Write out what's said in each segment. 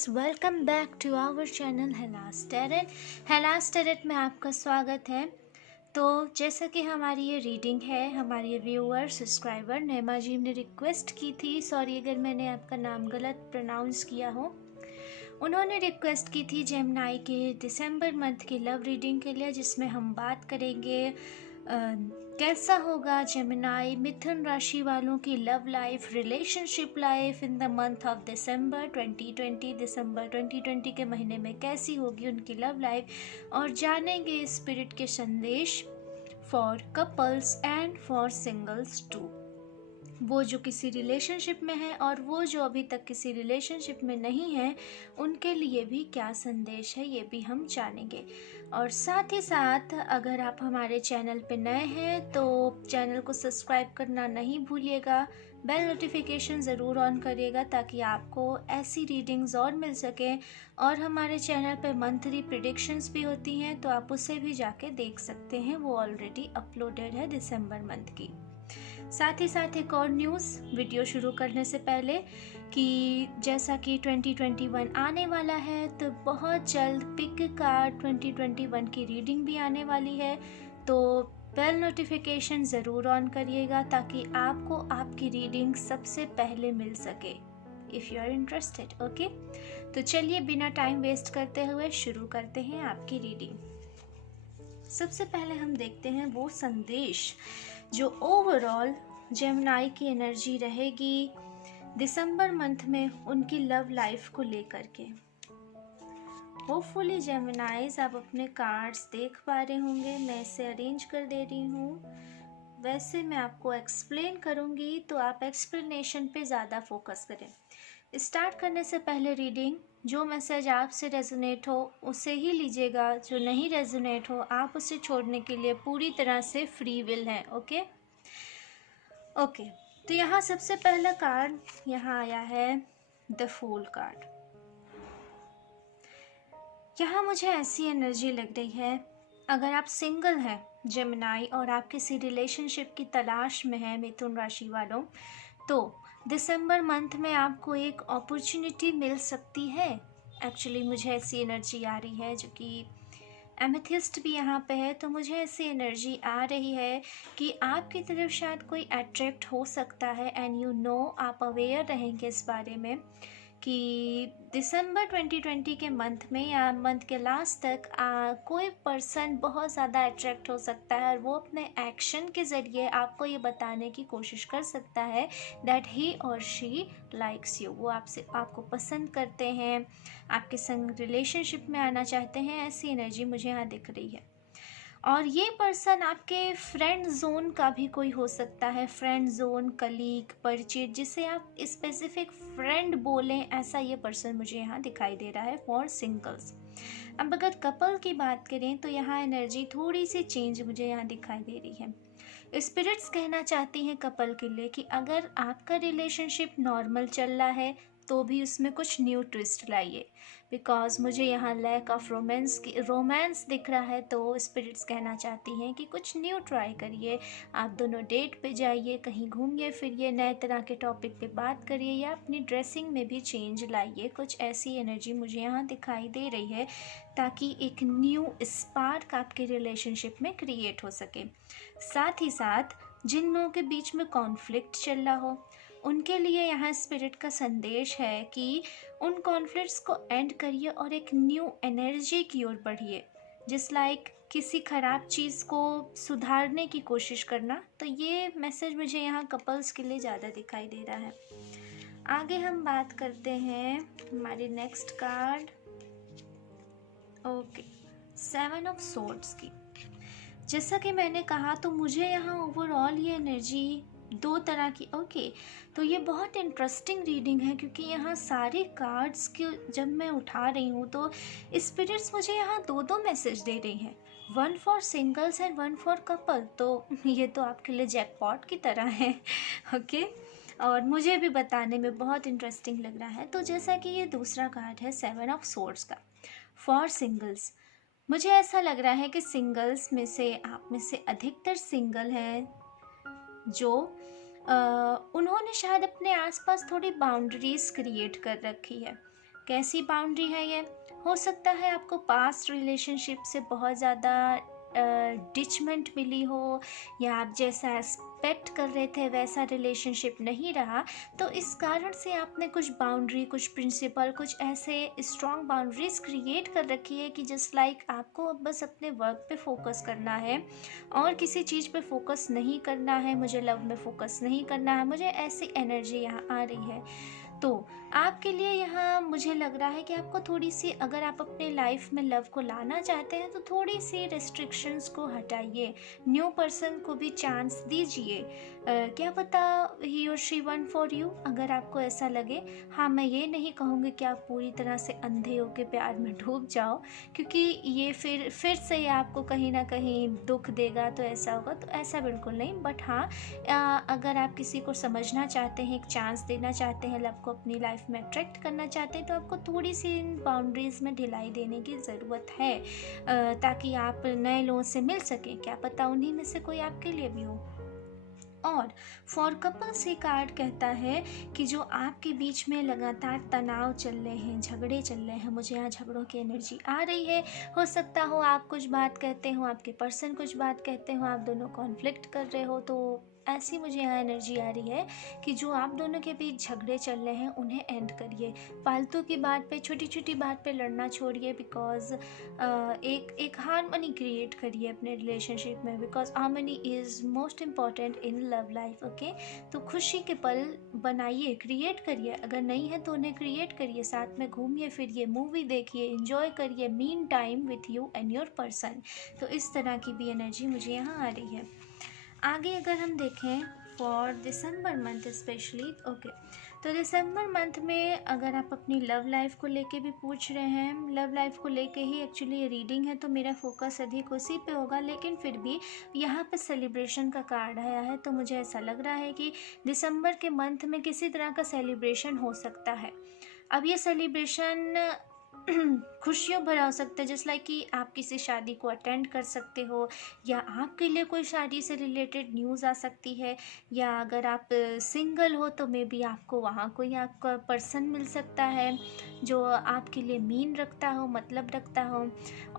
Guys, welcome back to our channel Hellas tarot. Hellas tarot में आपका स्वागत है। तो जैसा कि हमारी ये रीडिंग है, हमारी व्यूअर सब्सक्राइबर नेमा जी ने रिक्वेस्ट की थी, सॉरी अगर मैंने आपका नाम गलत प्रोनाउंस किया हो। उन्होंने रिक्वेस्ट की थी जेमिनी के दिसंबर मंथ की लव रीडिंग के लिए, जिसमें हम बात करेंगे कैसा होगा जेमिनी मिथुन राशि वालों की love life, relationship life in the month of December 2020। दिसंबर 2020 के महीने में कैसी होगी उनकी लव लाइफ, और जानेंगे स्पिरिट के संदेश for couples and for singles too. वो जो किसी रिलेशनशिप में है और वो जो अभी तक किसी रिलेशनशिप में नहीं है, उनके लिए भी क्या संदेश है ये भी हम जानेंगे। और साथ ही साथ अगर आप हमारे चैनल पे नए हैं तो चैनल को सब्सक्राइब करना नहीं भूलिएगा, बेल नोटिफिकेशन ज़रूर ऑन करिएगा ताकि आपको ऐसी रीडिंग्स और मिल सकें। और हमारे चैनल पे मंथली प्रिडिक्शंस भी होती हैं, तो आप उसे भी जाके देख सकते हैं, वो ऑलरेडी अपलोडेड है दिसंबर मंथ की। साथ ही साथ एक और न्यूज़ वीडियो शुरू करने से पहले कि जैसा कि 2021 आने वाला है, तो बहुत जल्द पिक कार्ड 2021 की रीडिंग भी आने वाली है। तो बेल नोटिफिकेशन ज़रूर ऑन करिएगा ताकि आपको आपकी रीडिंग सबसे पहले मिल सके, if you are interested. Okay, तो चलिए बिना टाइम वेस्ट करते हुए शुरू करते हैं आपकी रीडिंग। सबसे पहले हम देखते हैं वो संदेश जो ओवरऑल जेमिनी की एनर्जी रहेगी दिसंबर मंथ में उनकी लव लाइफ को लेकर के। होपफुली जेमिनाइज आप अपने कार्ड्स देख पा रहे होंगे, मैं इसे अरेंज कर दे रही हूँ। वैसे मैं आपको एक्सप्लेन करूँगी तो आप एक्सप्लेनेशन पे ज़्यादा फोकस करें। स्टार्ट करने से पहले रीडिंग, जो मैसेज आपसे रेजोनेट हो उसे ही लीजिएगा, जो नहीं रेजोनेट हो आप उसे छोड़ने के लिए पूरी तरह से फ्री विल है। ओके, तो यहाँ सबसे पहला कार्ड यहाँ आया है द फूल कार्ड। यहाँ मुझे ऐसी एनर्जी लग रही है, अगर आप सिंगल हैं जेमिनी और आप किसी रिलेशनशिप की तलाश में हैं मिथुन राशि वालों, तो दिसंबर मंथ में आपको एक अपॉर्चुनिटी मिल सकती है। एक्चुअली मुझे ऐसी एनर्जी आ रही है, जो कि एमेथिस्ट भी यहाँ पे है, तो मुझे ऐसी एनर्जी आ रही है कि आपकी तरफ शायद कोई अट्रैक्ट हो सकता है। एंड यू नो, आप अवेयर रहेंगे इस बारे में कि दिसंबर 2020 के मंथ में या मंथ के लास्ट तक कोई पर्सन बहुत ज़्यादा अट्रैक्ट हो सकता है, और वो अपने एक्शन के ज़रिए आपको ये बताने की कोशिश कर सकता है दैट ही और शी लाइक्स यू। वो आपको पसंद करते हैं, आपके संग रिलेशनशिप में आना चाहते हैं, ऐसी एनर्जी मुझे यहाँ दिख रही है। और ये पर्सन आपके फ्रेंड जोन का भी कोई हो सकता है, फ्रेंड जोन, कलीग, परिचित, जिसे आप स्पेसिफिक फ्रेंड बोलें, ऐसा ये पर्सन मुझे यहाँ दिखाई दे रहा है फॉर सिंगल्स। अब अगर कपल की बात करें तो यहाँ एनर्जी थोड़ी सी चेंज मुझे यहाँ दिखाई दे रही है। स्पिरिट्स कहना चाहती हैं कपल के लिए कि अगर आपका रिलेशनशिप नॉर्मल चल रहा है तो भी उसमें कुछ न्यू ट्विस्ट लाइए, बिकॉज मुझे यहाँ लैक ऑफ रोमांस दिख रहा है। तो स्पिरिट्स कहना चाहती हैं कि कुछ न्यू ट्राई करिए, आप दोनों डेट पे जाइए, कहीं घूमिए फिरिए, नए तरह के टॉपिक पे बात करिए, या अपनी ड्रेसिंग में भी चेंज लाइए। कुछ ऐसी एनर्जी मुझे यहाँ दिखाई दे रही है ताकि एक न्यू स्पार्क आपके रिलेशनशिप में क्रिएट हो सके। साथ ही साथ जिन लोगों के बीच में कॉन्फ्लिक्ट चल रहा हो, उनके लिए यहाँ स्पिरिट का संदेश है कि उन कॉन्फ्लिक्ट्स को एंड करिए और एक न्यू एनर्जी की ओर बढ़िए, जिस लाइक किसी ख़राब चीज़ को सुधारने की कोशिश करना। तो ये मैसेज मुझे यहाँ कपल्स के लिए ज़्यादा दिखाई दे रहा है। आगे हम बात करते हैं हमारी next card, okay, 7 of swords की। जैसा कि मैंने कहा, तो मुझे यहाँ ओवरऑल ये एनर्जी दो तरह की, तो ये बहुत इंटरेस्टिंग रीडिंग है क्योंकि यहाँ सारे कार्ड्स के जब मैं उठा रही हूँ तो स्पिरिट्स मुझे यहाँ दो मैसेज दे रही हैं, one for singles and one for couple. तो ये तो आपके लिए जैकपॉट की तरह है। ओके, और मुझे भी बताने में बहुत इंटरेस्टिंग लग रहा है। तो जैसा कि ये दूसरा कार्ड है 7 ऑफ सोर्ड्स का फॉर सिंगल्स, मुझे ऐसा लग रहा है कि सिंगल्स में से आप में से अधिकतर सिंगल हैं जो उन्होंने शायद अपने आसपास थोड़ी बाउंड्रीज क्रिएट कर रखी है। कैसी बाउंड्री है ये? हो सकता है आपको पास्ट रिलेशनशिप से बहुत ज़्यादा डिचमेंट मिली हो, या आप जैसा एक्सपेक्ट कर रहे थे वैसा रिलेशनशिप नहीं रहा, तो इस कारण से आपने कुछ बाउंड्री, कुछ प्रिंसिपल, कुछ ऐसे स्ट्रॉन्ग बाउंड्रीज क्रिएट कर रखी है कि जस्ट लाइक आपको अब बस अपने वर्क पे फोकस करना है और किसी चीज़ पे फोकस नहीं करना है, मुझे लव में फोकस नहीं करना है, मुझे ऐसी एनर्जी यहाँ आ रही है। तो आपके लिए यहाँ मुझे लग रहा है कि आपको थोड़ी सी, अगर आप अपने लाइफ में लव को लाना चाहते हैं तो थोड़ी सी रेस्ट्रिक्शंस को हटाइए, न्यू पर्सन को भी चांस दीजिए। क्या पता ही और शी वन फॉर यू, अगर आपको ऐसा लगे। हाँ, मैं ये नहीं कहूँगी कि आप पूरी तरह से अंधे होकर प्यार में डूब जाओ, क्योंकि ये फिर से ये आपको कहीं ना कहीं दुख देगा, तो ऐसा होगा, तो ऐसा बिल्कुल नहीं। बट हाँ, अगर आप किसी को समझना चाहते हैं, एक चांस देना चाहते हैं, लव को अपनी लाइफ में अट्रैक्ट करना चाहते हैं, तो आपको थोड़ी सी इन बाउंड्रीज़ में ढिलाई देने की ज़रूरत है, ताकि आप नए लोगों से मिल सकें। क्या पता उन्हीं में से कोई आपके लिए भी हो। और फॉर कपल्स ये कार्ड कहता है कि जो आपके बीच में लगातार तनाव चल रहे हैं, झगड़े चल रहे हैं, मुझे यहाँ झगड़ों की एनर्जी आ रही है। हो सकता हो आप कुछ बात कहते हो, आपके पर्सन कुछ बात कहते हो, आप दोनों कॉन्फ्लिक्ट कर रहे हो, तो ऐसी मुझे यहाँ एनर्जी आ रही है कि जो आप दोनों के बीच झगड़े चल रहे हैं उन्हें एंड करिए। फालतू की बात पे, छोटी छोटी बात पे लड़ना छोड़िए, बिकॉज एक हारमनी क्रिएट करिए अपने रिलेशनशिप में, because harmony is most important in love life. Okay, तो खुशी के पल बनाइए, क्रिएट करिए। अगर नहीं है तो उन्हें क्रिएट करिए, साथ में घूमिए फिरिए, मूवी देखिए, इंजॉय करिए, mean time with you and your person. तो इस तरह की भी एनर्जी मुझे यहाँ आ रही है। आगे अगर हम देखें for December month specially, okay, तो दिसंबर मंथ में अगर आप अपनी लव लाइफ को लेके भी पूछ रहे हैं, लव लाइफ को लेके ही एक्चुअली ये रीडिंग है, तो मेरा फोकस अधिक उसी पे होगा, लेकिन फिर भी यहाँ पे सेलिब्रेशन का कार्ड आया है, तो मुझे ऐसा लग रहा है कि दिसंबर के मंथ में किसी तरह का सेलिब्रेशन हो सकता है। अब ये सेलिब्रेशन खुशियों भरा हो सकता है, जस्ट लाइक कि आप किसी शादी को अटेंड कर सकते हो, या आपके लिए कोई शादी से रिलेटेड न्यूज़ आ सकती है, या अगर आप सिंगल हो तो मे बी आपको वहाँ कोई आपका पर्सन मिल सकता है जो आपके लिए मीन रखता हो, मतलब रखता हो।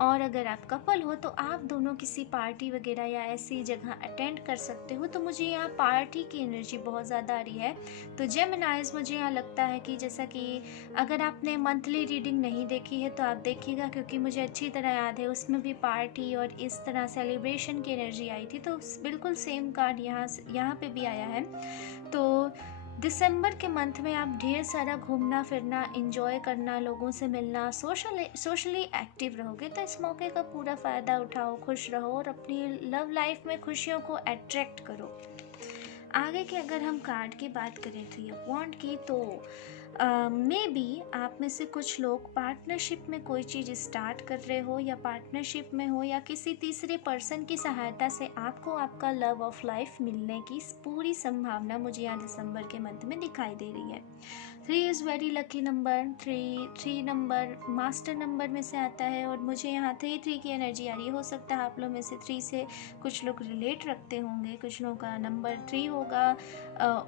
और अगर आप कपल हो तो आप दोनों किसी पार्टी वगैरह या ऐसी जगह अटेंड कर सकते हो। तो मुझे यहाँ पार्टी की एनर्जी बहुत ज़्यादा आ रही है। तो जेमिनाइज, मुझे यहाँ लगता है कि जैसा कि अगर आपने मंथली रीडिंग नहीं देखी है तो आप देखिएगा, क्योंकि मुझे अच्छी तरह याद है उसमें भी पार्टी और इस तरह सेलिब्रेशन की एनर्जी आई थी। तो बिल्कुल सेम कार्ड यहाँ पे भी आया है। तो दिसंबर के मंथ में आप ढेर सारा घूमना फिरना, इंजॉय करना, लोगों से मिलना, सोशली एक्टिव रहोगे। तो इस मौके का पूरा फ़ायदा उठाओ, खुश रहो और अपनी लव लाइफ में खुशियों को अट्रैक्ट करो। आगे की अगर हम कार्ड की बात करें थ्री ऑफ वॉन्ड की, तो मे बी आप में से कुछ लोग पार्टनरशिप में कोई चीज़ स्टार्ट कर रहे हो, या पार्टनरशिप में हो, या किसी तीसरे पर्सन की सहायता से आपको आपका लव ऑफ लाइफ मिलने की पूरी संभावना मुझे यहाँ दिसंबर के मंथ में दिखाई दे रही है। 3 is very lucky number. Three number master number में से आता है, और मुझे यहाँ 3 की एनर्जी आ रही है। हो सकता है आप लोग में से 3 से कुछ लोग रिलेट रखते होंगे, कुछ लोगों का नंबर 3 होगा,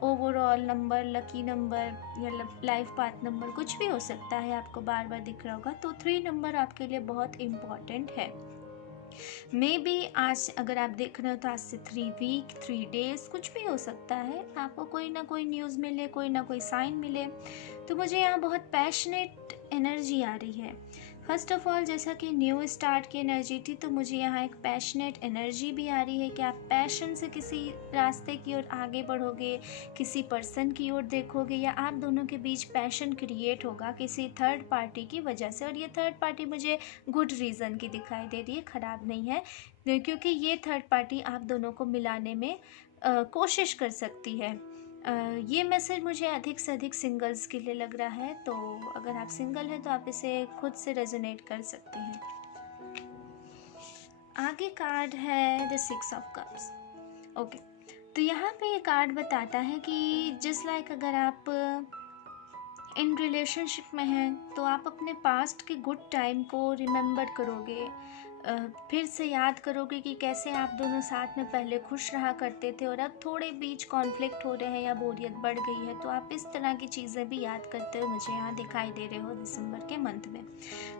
ओवरऑल नंबर, लकी नंबर, या लाइफ पाथ नंबर, कुछ भी हो सकता है, आपको बार बार दिख रहा होगा। तो 3 नंबर आपके लिए बहुत इम्पॉर्टेंट है। मे बी आज अगर आप देख रहे हो तो आज से 3 वीक, 3 डेज कुछ भी हो सकता है, आपको कोई ना कोई न्यूज़ मिले, कोई ना कोई साइन मिले। तो मुझे यहाँ बहुत पैशनेट एनर्जी आ रही है। फर्स्ट ऑफ ऑल, जैसा कि न्यू स्टार्ट की एनर्जी थी, तो मुझे यहाँ एक पैशनेट एनर्जी भी आ रही है कि आप पैशन से किसी रास्ते की ओर आगे बढ़ोगे, किसी पर्सन की ओर देखोगे, या आप दोनों के बीच पैशन क्रिएट होगा किसी थर्ड पार्टी की वजह से। और ये थर्ड पार्टी मुझे गुड रीज़न की दिखाई दे रही है, ख़राब नहीं है, क्योंकि ये थर्ड पार्टी आप दोनों को मिलाने में कोशिश कर सकती है। ये मैसेज मुझे अधिक से अधिक सिंगल्स के लिए लग रहा है, तो अगर आप सिंगल हैं तो आप इसे खुद से रेजोनेट कर सकते हैं। आगे कार्ड है द 6 ऑफ कप्स। ओके, तो यहाँ पे ये कार्ड बताता है कि जस्ट लाइक अगर आप इन रिलेशनशिप में हैं तो आप अपने पास्ट के गुड टाइम को रिमेंबर करोगे, फिर से याद करोगे कि कैसे आप दोनों साथ में पहले खुश रहा करते थे और अब थोड़े बीच कॉन्फ्लिक्ट हो रहे हैं या बोरियत बढ़ गई है, तो आप इस तरह की चीज़ें भी याद करते हुए मुझे यहाँ दिखाई दे रहे हो दिसंबर के मंथ में।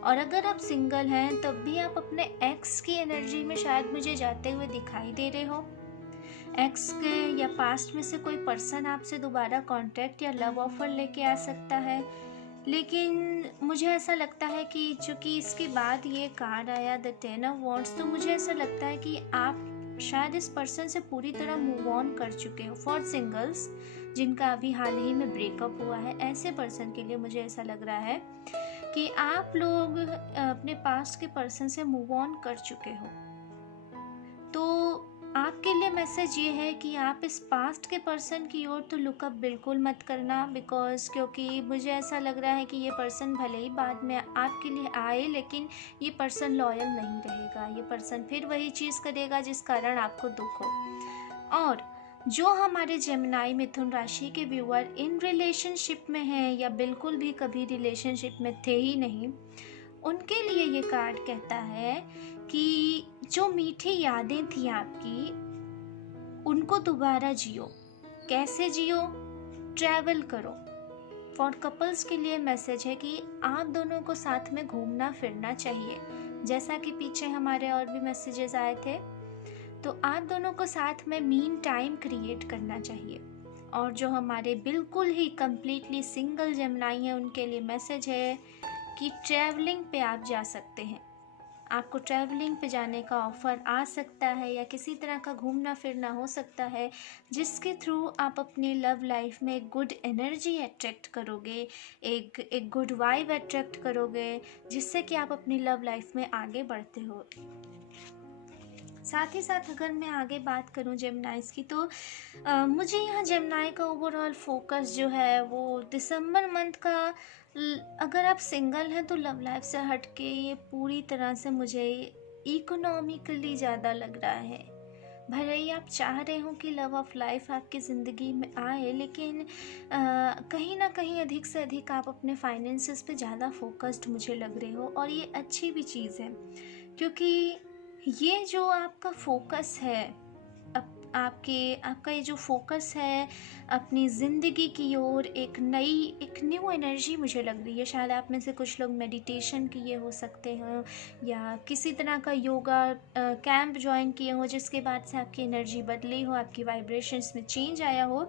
और अगर आप सिंगल हैं तब भी आप अपने एक्स की एनर्जी में शायद मुझे जाते हुए दिखाई दे रहे हो। एक्स के या पास्ट में से कोई पर्सन आपसे दोबारा कांटेक्ट या लव ऑफर लेके आ सकता है, लेकिन मुझे ऐसा लगता है कि चूँकि इसके बाद ये कार्ड आया द टेन ऑफ वॉन्ड्स, तो मुझे ऐसा लगता है कि आप शायद इस पर्सन से पूरी तरह मूव ऑन कर चुके हो। फॉर सिंगल्स जिनका अभी हाल ही में ब्रेकअप हुआ है, ऐसे पर्सन के लिए मुझे ऐसा लग रहा है कि आप लोग अपने पास्ट के पर्सन से मूव ऑन कर चुके हो। तो आपके लिए मैसेज ये है कि आप इस पास्ट के पर्सन की ओर तो लुकअप बिल्कुल मत करना, क्योंकि मुझे ऐसा लग रहा है कि ये पर्सन भले ही बाद में आपके लिए आए, लेकिन ये पर्सन लॉयल नहीं रहेगा। ये पर्सन फिर वही चीज़ करेगा जिस कारण आपको दुख हो। और जो हमारे जेमिनाई मिथुन राशि के व्यूअर इन रिलेशनशिप में हैं या बिल्कुल भी कभी रिलेशनशिप में थे ही नहीं, उनके लिए ये कार्ड कहता है कि जो मीठी यादें थी आपकी, उनको दोबारा जियो। कैसे जियो? ट्रैवल करो। फॉर कपल्स के लिए मैसेज है कि आप दोनों को साथ में घूमना फिरना चाहिए। जैसा कि पीछे हमारे और भी मैसेजेस आए थे, तो आप दोनों को साथ में मीन टाइम क्रिएट करना चाहिए। और जो हमारे बिल्कुल ही कंप्लीटली सिंगल जेमिनाई हैं, उनके लिए मैसेज है कि ट्रैवलिंग पे आप जा सकते हैं। आपको ट्रैवलिंग पे जाने का ऑफ़र आ सकता है या किसी तरह का घूमना फिरना हो सकता है, जिसके थ्रू आप अपनी लव लाइफ में एक गुड एनर्जी अट्रैक्ट करोगे, एक गुड वाइब अट्रैक्ट करोगे, जिससे कि आप अपनी लव लाइफ में आगे बढ़ते हो। साथ ही साथ अगर मैं आगे बात करूं जेमिनाइज की, तो मुझे यहाँ जेमिनाई का ओवरऑल फोकस जो है वो दिसंबर मंथ का, अगर आप सिंगल हैं तो लव लाइफ से हट के ये पूरी तरह से मुझे इकोनॉमिकली ज़्यादा लग रहा है। भले ही आप चाह रहे हो कि लव ऑफ लाइफ आपकी ज़िंदगी में आए, लेकिन कहीं ना कहीं अधिक से अधिक आप अपने फाइनेंसेस पे ज़्यादा फोकस्ड मुझे लग रहे हो। और ये अच्छी भी चीज़ है, क्योंकि ये जो आपका फोकस है, आपका ये जो फोकस है अपनी ज़िंदगी की ओर, एक न्यू एनर्जी मुझे लग रही है। शायद आप में से कुछ लोग मेडिटेशन किए हो सकते हैं या किसी तरह का योगा कैंप ज्वाइन किए हो, जिसके बाद से आपकी एनर्जी बदली हो, आपकी वाइब्रेशंस में चेंज आया हो।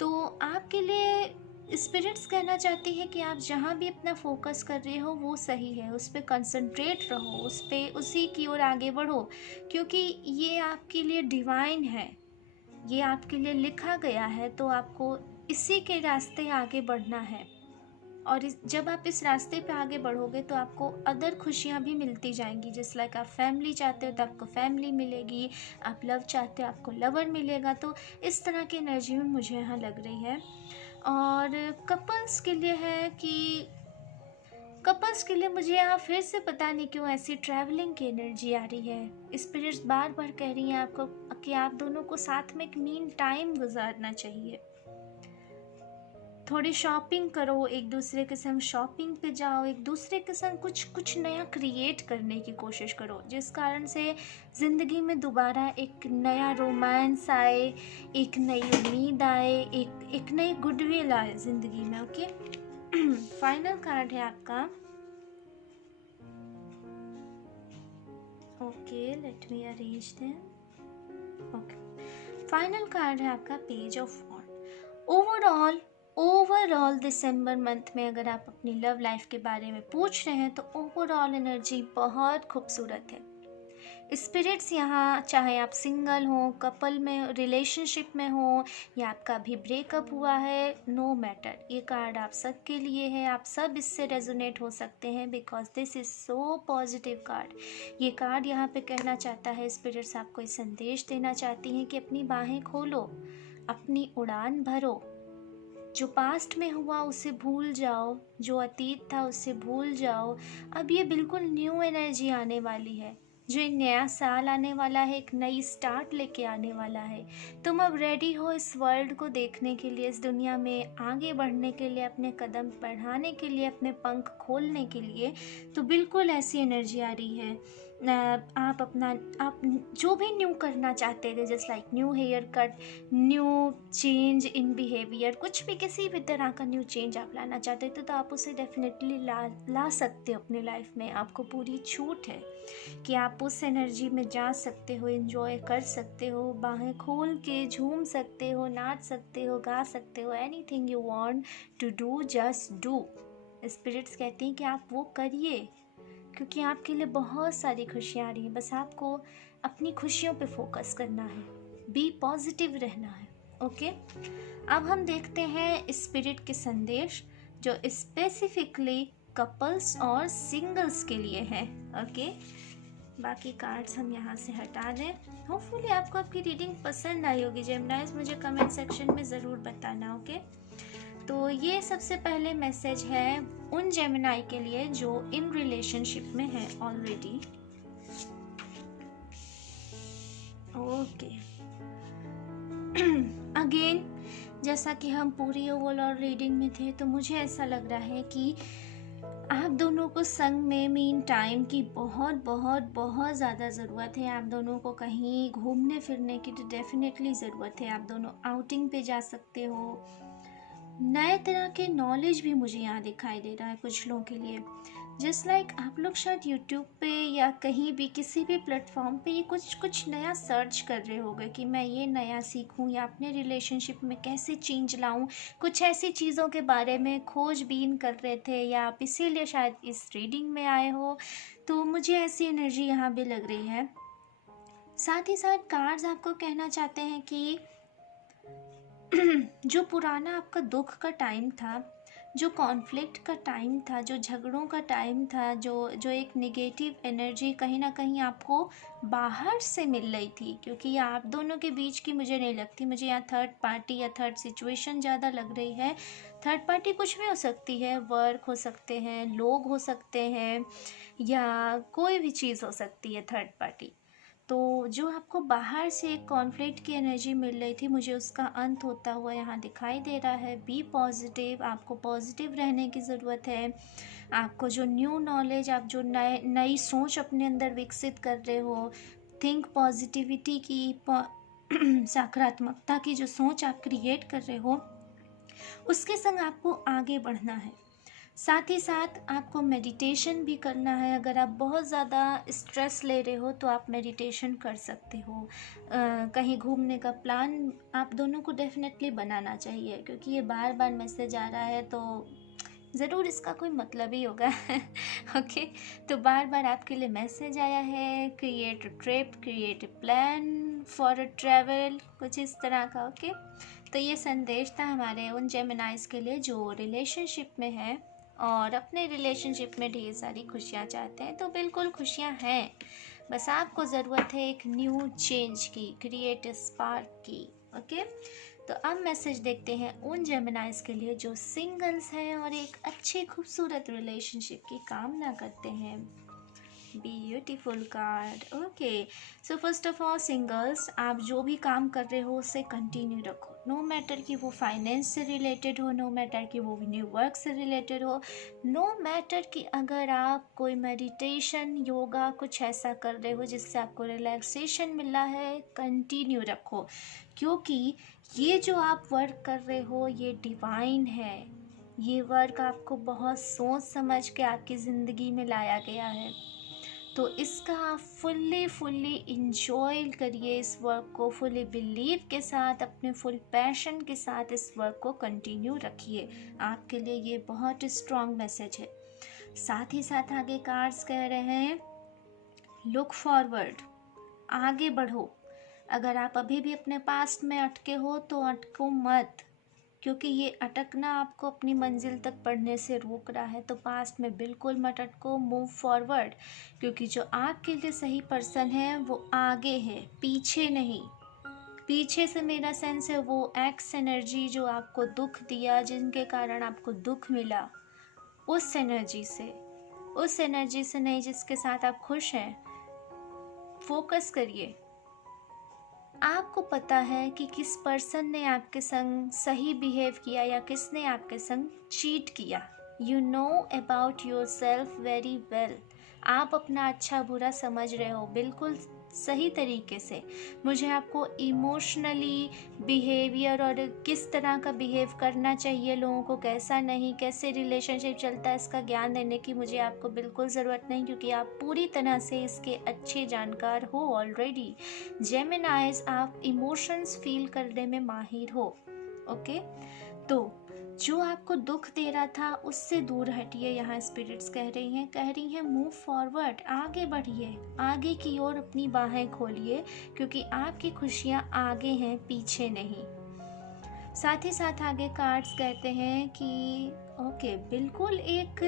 तो आपके लिए स्पिरिट्स कहना चाहती है कि आप जहाँ भी अपना फोकस कर रहे हो वो सही है, उस पर कंसंट्रेट रहो, उसी की ओर आगे बढ़ो, क्योंकि ये आपके लिए डिवाइन है, ये आपके लिए लिखा गया है। तो आपको इसी के रास्ते आगे बढ़ना है। और जब आप इस रास्ते पे आगे बढ़ोगे तो आपको अदर खुशियाँ भी मिलती जाएंगी। जिस लाइक आप फैमिली चाहते हो तो आपको फैमिली मिलेगी, आप लव चाहते हो आपको लवर मिलेगा। तो इस तरह की एनर्जी में मुझे यहाँ लग रही है। और कपल्स के लिए है कि कपल्स के लिए मुझे यहाँ फिर से पता नहीं क्यों ऐसी ट्रैवलिंग की एनर्जी आ रही है। स्पिरिट्स बार बार कह रही हैं आपको कि आप दोनों को साथ में एक मीन टाइम गुजारना चाहिए। थोड़ी शॉपिंग करो, एक दूसरे के संग शॉपिंग पे जाओ, एक दूसरे के संग कुछ नया क्रिएट करने की कोशिश करो, जिस कारण से ज़िंदगी में दोबारा एक नया रोमांस आए, एक नई उम्मीद आए, एक नई गुडविल आए ज़िंदगी में। ओके, फाइनल कार्ड है आपका। Okay, let me arrange them. Okay, final card है आपका page of wand. Overall December month में अगर आप अपनी लव लाइफ के बारे में पूछ रहे हैं तो ओवरऑल एनर्जी बहुत खूबसूरत है। स्पिरिट्स यहाँ, चाहे आप सिंगल हो, कपल में, रिलेशनशिप में हो या आपका अभी ब्रेकअप हुआ है, नो मैटर, ये कार्ड आप सब के लिए है। आप सब इससे रेजोनेट हो सकते हैं because this is so positive card. ये कार्ड यहाँ पे कहना चाहता है, स्पिरिट्स आपको ये संदेश देना चाहती हैं कि अपनी बाहें खोलो, अपनी उड़ान भरो। जो पास्ट में हुआ उसे भूल जाओ, जो अतीत था उसे भूल जाओ। अब ये बिल्कुल न्यू एनर्जी आने वाली है, जो एक नया साल आने वाला है, एक नई स्टार्ट लेके आने वाला है। तुम अब रेडी हो इस वर्ल्ड को देखने के लिए, इस दुनिया में आगे बढ़ने के लिए, अपने कदम बढ़ाने के लिए, अपने पंख खोलने के लिए। तो बिल्कुल ऐसी एनर्जी आ रही है आप जो भी न्यू करना चाहते थे, just like new haircut, new change in behaviour, कुछ भी किसी भी तरह का न्यू चेंज आप लाना चाहते थे तो आप उसे डेफिनेटली ला सकते हो अपनी लाइफ में। आपको पूरी छूट है कि आप उस एनर्जी में जा सकते हो, एंजॉय कर सकते हो, बाहें खोल के झूम सकते हो, नाच सकते हो, गा सकते हो, anything you want to do just do. Spirits कहते हैं कि आप वो करिए, क्योंकि आपके लिए बहुत सारी खुशियाँ आ रही हैं। बस आपको अपनी खुशियों पे फोकस करना है, बी पॉजिटिव रहना है। ओके, अब हम देखते हैं स्पिरिट के संदेश जो स्पेसिफिकली कपल्स और सिंगल्स के लिए हैं। ओके, बाकी कार्ड्स हम यहाँ से हटा दें। होपफुली आपको आपकी रीडिंग पसंद आई होगी जेमिनाइज, मुझे कमेंट सेक्शन में ज़रूर बताना। ओके, तो ये सबसे पहले मैसेज है उन जेमिनाई के लिए जो इन रिलेशनशिप में है ऑलरेडी। ओके, अगेन जैसा कि हम पूरी ओवरऑल रीडिंग में थे, तो मुझे ऐसा लग रहा है कि आप दोनों को संग में मीन टाइम की बहुत बहुत बहुत ज़्यादा ज़रूरत है। आप दोनों को कहीं घूमने फिरने की तो डेफिनेटली ज़रूरत है। आप दोनों आउटिंग पे जा सकते हो। नए तरह के नॉलेज भी मुझे यहाँ दिखाई दे रहा है कुछ लोगों के लिए। जस्ट लाइक आप लोग शायद यूट्यूब पे या कहीं भी किसी भी प्लेटफॉर्म पे ये कुछ नया सर्च कर रहे होगे कि मैं ये नया सीखूं या अपने रिलेशनशिप में कैसे चेंज लाऊं। कुछ ऐसी चीज़ों के बारे में खोजबीन कर रहे थे या आप इसीलिए शायद इस रीडिंग में आए हो। तो मुझे ऐसी एनर्जी यहाँ भी लग रही है। साथ ही साथ कार्ड्स आपको कहना चाहते हैं कि जो पुराना आपका दुख का टाइम था, जो कॉन्फ्लिक्ट का टाइम था, जो झगड़ों का टाइम था, जो एक नेगेटिव एनर्जी कहीं ना कहीं आपको बाहर से मिल रही थी, क्योंकि आप दोनों के बीच की मुझे नहीं लगती, मुझे यहाँ थर्ड पार्टी या थर्ड सिचुएशन ज़्यादा लग रही है। थर्ड पार्टी कुछ भी हो सकती है, वर्क हो सकते हैं, लोग हो सकते हैं, या कोई भी चीज़ हो सकती है थर्ड पार्टी। तो जो आपको बाहर से एक कॉन्फ्लिक्ट की एनर्जी मिल रही थी, मुझे उसका अंत होता हुआ यहाँ दिखाई दे रहा है। बी पॉजिटिव, आपको पॉजिटिव रहने की ज़रूरत है। आपको जो न्यू नॉलेज, आप जो नई सोच अपने अंदर विकसित कर रहे हो, थिंक पॉजिटिविटी की सकारात्मकता की जो सोच आप क्रिएट कर रहे हो, उसके संग आपको आगे बढ़ना है। साथ ही साथ आपको मेडिटेशन भी करना है। अगर आप बहुत ज़्यादा स्ट्रेस ले रहे हो तो आप मेडिटेशन कर सकते हो। कहीं घूमने का प्लान आप दोनों को डेफिनेटली बनाना चाहिए, क्योंकि ये बार बार मैसेज आ रहा है तो ज़रूर इसका कोई मतलब ही होगा। ओके, तो बार बार आपके लिए मैसेज आया है, create a trip, create a plan for a travel, कुछ इस तरह का। ओके, तो ये संदेश था हमारे उन जेमिनाइज के लिए जो रिलेशनशिप में है और अपने रिलेशनशिप में ढेर सारी खुशियाँ चाहते हैं। तो बिल्कुल खुशियाँ हैं, बस आपको ज़रूरत है एक न्यू चेंज की, क्रिएट स्पार्क की। ओके, तो अब मैसेज देखते हैं उन जेमिनाइज के लिए जो सिंगल्स हैं और एक अच्छे खूबसूरत रिलेशनशिप की कामना करते हैं। Beautiful card. Okay, so first of all singles, आप जो भी काम कर रहे हो उसे कंटिन्यू रखो, नो मैटर कि वो फाइनेंस से रिलेटेड हो, नो मैटर कि वो न्यू वर्क से रिलेटेड हो, नो मैटर कि अगर आप कोई मेडिटेशन, योगा, कुछ ऐसा कर रहे हो जिससे आपको रिलैक्सेशन मिल रहा है, कंटिन्यू रखो, क्योंकि ये जो आप वर्क कर रहे हो ये डिवाइन है। ये वर्क आपको बहुत सोच समझ के आपकी ज़िंदगी में लाया गया है, तो इसका आप फुल्ली इंजॉय करिए। इस वर्क को फुल्ली बिलीव के साथ, अपने फुल पैशन के साथ इस वर्क को कंटिन्यू रखिए। आपके लिए ये बहुत स्ट्रॉन्ग मैसेज है। साथ ही साथ आगे कार्ड्स कह रहे हैं लुक फॉरवर्ड, आगे बढ़ो। अगर आप अभी भी अपने पास्ट में अटके हो तो अटको मत, क्योंकि ये अटकना आपको अपनी मंजिल तक बढ़ने से रोक रहा है। तो पास्ट में बिल्कुल मत अटको, मूव फॉरवर्ड, क्योंकि जो आपके लिए सही पर्सन है वो आगे है, पीछे नहीं। पीछे से मेरा सेंस है वो एक्स एनर्जी जो आपको दुख दिया, जिनके कारण आपको दुख मिला, उस एनर्जी से नहीं जिसके साथ आप खुश हैं। फोकस करिए। आपको पता है कि किस पर्सन ने आपके संग सही बिहेव किया या किसने आपके संग चीट किया। You know about your self very well. आप अपना अच्छा बुरा समझ रहे हो बिल्कुल सही तरीके से। मुझे आपको इमोशनली बिहेवियर और किस तरह का बिहेव करना चाहिए लोगों को, कैसा नहीं, कैसे रिलेशनशिप चलता है, इसका ज्ञान देने की मुझे आपको बिल्कुल ज़रूरत नहीं, क्योंकि आप पूरी तरह से इसके अच्छे जानकार हो ऑलरेडी। जेमिनाइज, आप इमोशंस फील करने में माहिर हो। ओके, तो जो आपको दुख दे रहा था उससे दूर हटिए। यहाँ स्पिरिट्स कह रही हैं मूव फॉरवर्ड, आगे बढ़िए, आगे की ओर अपनी बाहें खोलिए, क्योंकि आपकी खुशियाँ आगे हैं, पीछे नहीं। साथ ही साथ आगे कार्ड्स कहते हैं कि ओके, बिल्कुल एक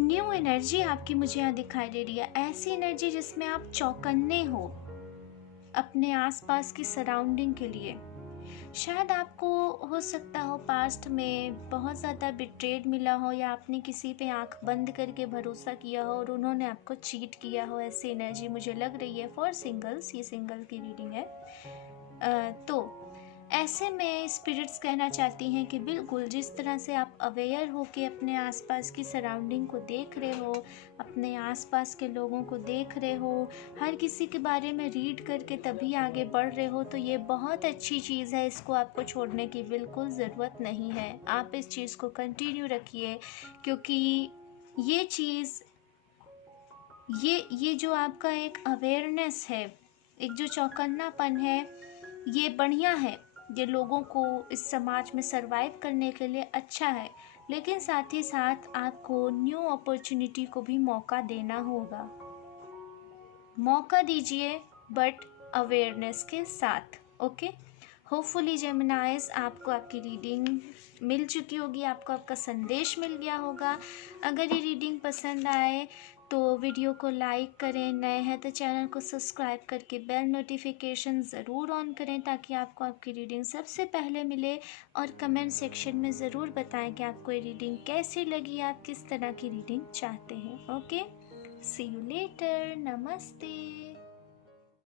न्यू एनर्जी आपकी मुझे यहाँ दिखाई दे रही है, ऐसी एनर्जी जिसमें आप चौकन्ने हो अपने आसपास की सराउंडिंग के लिए। शायद आपको हो सकता हो पास्ट में बहुत ज़्यादा बिट्रेड मिला हो, या आपने किसी पे आंख बंद करके भरोसा किया हो और उन्होंने आपको चीट किया हो, ऐसी एनर्जी मुझे लग रही है फॉर सिंगल्स। ये सिंगल की रीडिंग है। तो ऐसे में स्पिरिट्स कहना चाहती हैं कि बिल्कुल जिस तरह से आप अवेयर हो के अपने आसपास की सराउंडिंग को देख रहे हो, अपने आसपास के लोगों को देख रहे हो, हर किसी के बारे में रीड करके तभी आगे बढ़ रहे हो, तो ये बहुत अच्छी चीज़ है। इसको आपको छोड़ने की बिल्कुल ज़रूरत नहीं है। आप इस चीज़ को कंटिन्यू रखिए, क्योंकि ये चीज़, ये जो आपका एक अवेयरनेस है, एक जो चौकन्नापन है, ये बढ़िया है। ये लोगों को इस समाज में सरवाइव करने के लिए अच्छा है, लेकिन साथ ही साथ आपको न्यू अपॉर्चुनिटी को भी मौका देना होगा। मौका दीजिए, बट अवेयरनेस के साथ। ओके, होपफुली जेमिनाइज आपको आपकी रीडिंग मिल चुकी होगी, आपको आपका संदेश मिल गया होगा। अगर ये रीडिंग पसंद आए तो वीडियो को लाइक करें, नए हैं तो चैनल को सब्सक्राइब करके बेल नोटिफिकेशन ज़रूर ऑन करें, ताकि आपको आपकी रीडिंग सबसे पहले मिले। और कमेंट सेक्शन में ज़रूर बताएं कि आपको ये रीडिंग कैसी लगी, आप किस तरह की रीडिंग चाहते हैं। ओके, सी यू लेटर, नमस्ते।